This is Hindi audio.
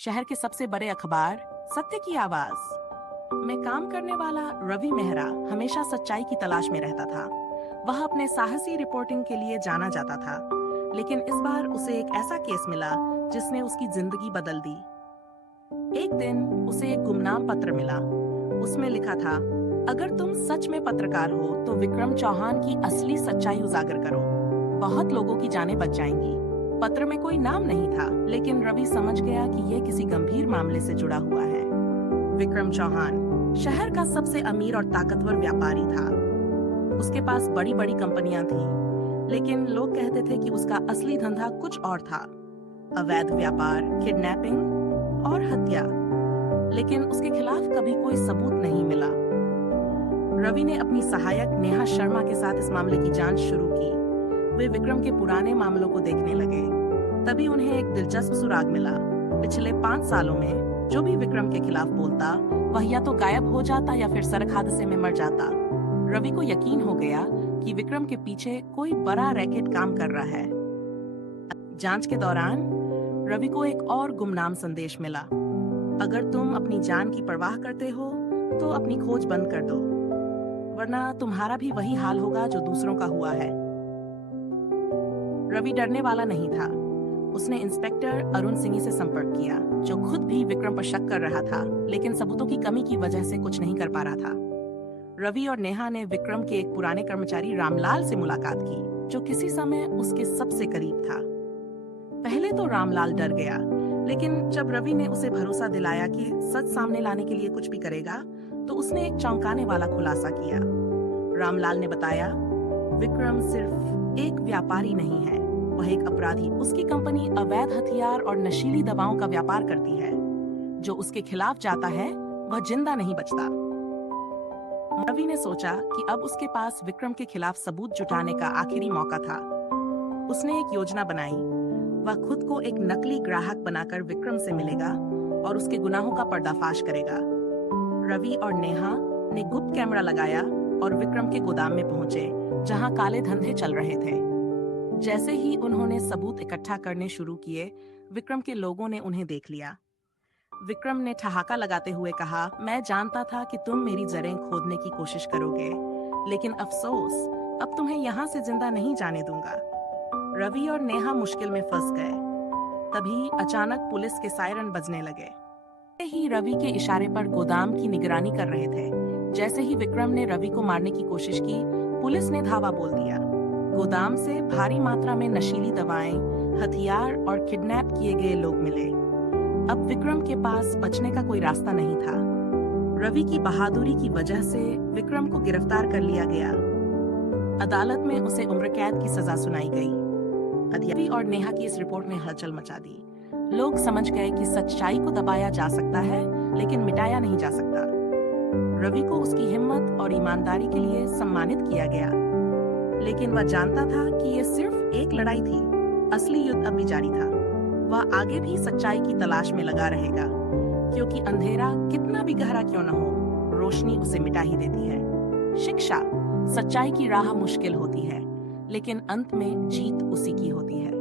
शहर के सबसे बड़े अखबार सत्य की आवाज में काम करने वाला रवि मेहरा हमेशा सच्चाई की तलाश में रहता था। वह अपने साहसी रिपोर्टिंग के लिए जाना जाता था, लेकिन इस बार उसे एक ऐसा केस मिला जिसने उसकी जिंदगी बदल दी। एक दिन उसे एक गुमनाम पत्र मिला। उसमें लिखा था, अगर तुम सच में पत्रकार हो तो विक्रम चौहान की असली सच्चाई उजागर करो, बहुत लोगों की जानें बच जाएंगी। पत्र में कोई नाम नहीं था, लेकिन रवि समझ गया कि यह किसी गंभीर मामले से जुड़ा हुआ है। विक्रम चौहान शहर का सबसे अमीर और ताकतवर व्यापारी था। उसके पास बड़ी बड़ी कंपनियां थीं, लेकिन लोग कहते थे कि उसका असली धंधा कुछ और था, अवैध व्यापार, किडनैपिंग और हत्या। लेकिन उसके खिलाफ कभी कोई सबूत नहीं मिला। रवि ने अपनी सहायक नेहा शर्मा के साथ इस मामले की जांच शुरू की। वे विक्रम के पुराने मामलों को देखने लगे। तभी उन्हें एक दिलचस्प सुराग मिला। पिछले 5 सालों में जो भी विक्रम के खिलाफ बोलता, वह या तो गायब हो जाता या फिर सड़क हादसे में मर जाता। रवि को यकीन हो गया कि विक्रम के पीछे कोई बड़ा रैकेट काम कर रहा है। जांच के दौरान रवि को एक और गुमनाम संदेश मिला, अगर तुम अपनी जान की परवाह करते हो तो अपनी खोज बंद कर दो, वरना तुम्हारा भी वही हाल होगा जो दूसरों का हुआ है। रवि डरने वाला नहीं था। उसने इंस्पेक्टर अरुण सिंह से संपर्क किया, जो खुद भी विक्रम पर शक कर रहा था, लेकिन सबूतों की कमी की वजह से कुछ नहीं कर पा रहा था। रवि और नेहा ने विक्रम के एक पुराने कर्मचारी रामलाल से मुलाकात की, जो किसी समय उसके सबसे करीब था। पहले तो रामलाल डर गया, लेकिन जब रवि ने उसे भरोसा दिलाया कि सच सामने लाने के लिए कुछ भी करेगा, तो उसने एक चौंकाने वाला खुलासा किया। रामलाल ने बताया, विक्रम सिर्फ एक व्यापारी नहीं है, वह एक अपराधी। उसकी कंपनी अवैध हथियार और नशीली दवाओं का व्यापार करती है। जो उसके खिलाफ जाता है वह जिंदा नहीं बचता। रवि ने सोचा कि अब उसके पास विक्रम के खिलाफ सबूत जुटाने का आखिरी मौका था। उसने एक योजना बनाई। वह खुद को एक नकली ग्राहक बनाकर विक्रम से मिलेगा और उसके गुनाहों का पर्दाफाश करेगा। रवि और नेहा ने गुप्त कैमरा लगाया और विक्रम के गोदाम में पहुंचे, जहां काले धंधे चल रहे थे। जैसे ही उन्होंने सबूत इकट्ठा करने शुरू किए, विक्रम के लोगों ने उन्हें देख लिया। विक्रम ने ठहाका लगाते हुए कहा, मैं जानता था कि तुम मेरी जड़ें खोदने की कोशिश करोगे, लेकिन अफसोस, अब तुम्हें यहाँ से जिंदा नहीं जाने दूंगा। रवि और नेहा मुश्किल में फंस गए। तभी अचानक पुलिस के सायरन बजने लगे। ही रवि के इशारे पर गोदाम की निगरानी कर रहे थे। जैसे ही विक्रम ने रवि को मारने की कोशिश की, पुलिस ने धावा बोल दिया। गोदाम से भारी मात्रा में नशीली दवाएं, हथियार और किडनैप किए गए लोग मिले। अब विक्रम के पास बचने का कोई रास्ता नहीं था। रवि की बहादुरी की वजह से विक्रम को गिरफ्तार कर लिया गया। अदालत में उसे उम्र कैद की सजा सुनाई गई। रवि और नेहा की इस रिपोर्ट ने हलचल मचा दी। लोग समझ गए कि सच्चाई को दबाया जा सकता है, लेकिन मिटाया नहीं जा सकता। रवि को उसकी हिम्मत और ईमानदारी के लिए सम्मानित किया गया, लेकिन वह जानता था कि यह सिर्फ एक लड़ाई थी। असली युद्ध अब भी जारी था। वह आगे भी सच्चाई की तलाश में लगा रहेगा, क्योंकि अंधेरा कितना भी गहरा क्यों न हो, रोशनी उसे मिटा ही देती है। शिक्षा, सच्चाई की राह मुश्किल होती है, लेकिन अंत में जीत उसी की होती है।